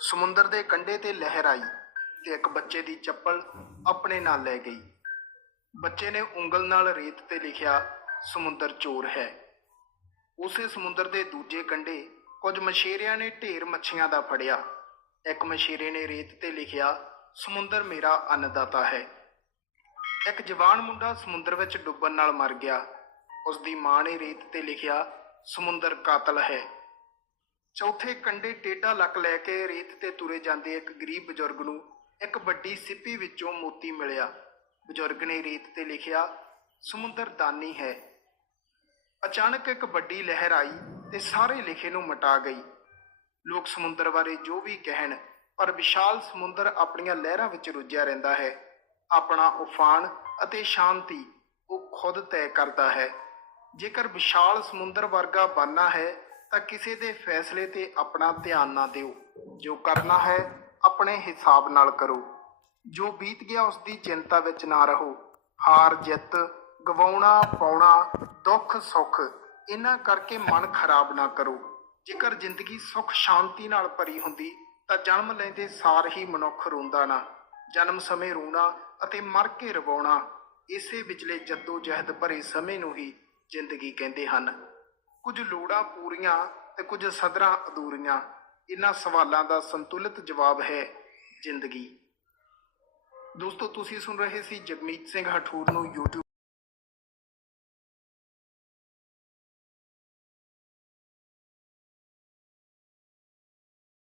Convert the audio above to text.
ਸਮੁੰਦਰ ਦੇ ਕੰਢੇ ਤੇ ਲਹਿਰ ਆਈ ਤੇ ਇੱਕ ਬੱਚੇ ਦੀ ਚੱਪਲ ਆਪਣੇ ਨਾਲ ਲੈ ਗਈ। ਬੱਚੇ ਨੇ ਉਂਗਲ ਨਾਲ ਰੇਤ ਤੇ ਲਿਖਿਆ, ਸਮੁੰਦਰ ਚੋਰ ਹੈ। ਉਸੇ ਸਮੁੰਦਰ ਦੇ ਦੂਜੇ ਕੰਢੇ ਕੁਝ ਮਛੇਰਿਆਂ ਨੇ ਢੇਰ ਮੱਛੀਆਂ ਦਾ ਫੜਿਆ। ਇੱਕ ਮਛੇਰੇ ਨੇ ਰੇਤ ਤੇ ਲਿਖਿਆ, ਸਮੁੰਦਰ ਮੇਰਾ ਅੰਨਦਾਤਾ ਹੈ। ਇੱਕ ਜਵਾਨ ਮੁੰਡਾ ਸਮੁੰਦਰ ਵਿੱਚ ਡੁੱਬਣ ਨਾਲ ਮਰ ਗਿਆ। ਉਸ ਦੀ ਮਾਂ ਨੇ ਰੇਤ ਤੇ ਲਿਖਿਆ, ਸਮੁੰਦਰ ਕਾਤਲ ਹੈ। ਚੌਥੇ ਕੰਡੇ ਟੇਢਾ ਲੱਕ ਲੈ ਕੇ ਰੇਤ ਤੇ ਤੁਰੇ ਜਾਂਦੇ ਇੱਕ ਗਰੀਬ ਬਜ਼ੁਰਗ ਨੂੰ ਇੱਕ ਵੱਡੀ ਸਿੱਪੀ ਵਿੱਚੋਂ ਮੋਤੀ ਮਿਲਿਆ। ਬਜ਼ੁਰਗ ਨੇ ਰੇਤ ਤੇ ਲਿਖਿਆ, ਸਮੁੰਦਰ ਦਾਨੀ ਹੈ। ਅਚਾਨਕ ਇੱਕ ਵੱਡੀ ਲਹਿਰ ਆਈ ਤੇ ਸਾਰੇ ਲਿਖੇ ਨੂੰ ਮਿਟਾ ਗਈ। ਲੋਕ ਸਮੁੰਦਰ ਬਾਰੇ ਜੋ ਵੀ ਕਹਿਣ, ਪਰ ਵਿਸ਼ਾਲ ਸਮੁੰਦਰ ਆਪਣੀਆਂ ਲਹਿਰਾਂ ਵਿੱਚ ਰੁੱਝਿਆ ਰਹਿੰਦਾ ਹੈ। ਆਪਣਾ ਉਫਾਨ ਅਤੇ ਸ਼ਾਂਤੀ ਉਹ ਖੁਦ ਤੈਅ ਕਰਦਾ ਹੈ। ਜੇਕਰ ਵਿਸ਼ਾਲ ਸਮੁੰਦਰ ਵਰਗਾ ਬਾਨਾ ਹੈ ਤਾਂ ਕਿਸੇ ਦੇ ਫੈਸਲੇ ਤੇ ਆਪਣਾ ਧਿਆਨ ਨਾ ਦਿਓ। ਜੋ ਕਰਨਾ ਹੈ, ਆਪਣੇ ਹਿਸਾਬ ਨਾਲ ਕਰੋ। ਜੋ ਬੀਤ ਗਿਆ ਉਸ ਦੀ ਚਿੰਤਾ ਵਿੱਚ ਨਾ ਰਹੋ। ਹਾਰ ਜਿੱਤ, ਗਵਾਉਣਾ, ਪਾਉਣਾ, ਦੁੱਖ, ਸੁੱਖ, ਇਹਨਾਂ ਕਰਕੇ ਮਨ ਖਰਾਬ ਨਾ ਕਰੋ। ਜੇਕਰ ਜ਼ਿੰਦਗੀ ਸੁੱਖ, ਸ਼ਾਂਤੀ ਨਾਲ ਭਰੀ ਹੁੰਦੀ, ਤਾਂ ਜਨਮ ਲੈਂਦੇ ਸਾਰ ਹੀ ਮਨੁੱਖ ਰੋਂਦਾ ਨਾ। ਜਨਮ ਸਮੇਂ ਰੋਣਾ ਅਤੇ ਮਰ ਕੇ ਰਵਾਉਣਾ, ਇਸੇ ਵਿਚਲੇ ਜੱਦੋ ਜਹਿਦ ਭਰੇ ਸਮੇਂ ਨੂੰ ਹੀ ਜ਼ਿੰਦਗੀ ਕਹਿੰਦੇ ਹਨ। ਕੁਝ ਲੋੜਾਂ ਪੂਰੀਆਂ ਤੇ ਕੁਝ ਸਦਰਾਂ ਅਧੂਰੀਆਂ। ਇਹਨਾਂ ਸਵਾਲਾਂ ਦਾ ਸੰਤੁਲਿਤ ਜਵਾਬ ਹੈ ਜ਼ਿੰਦਗੀ। ਦੋਸਤੋ, ਤੁਸੀਂ ਸੁਣ ਰਹੇ ਸੀ ਜਗਮੀਤ ਸਿੰਘ ਹਠੂਰ ਨੂੰ YouTube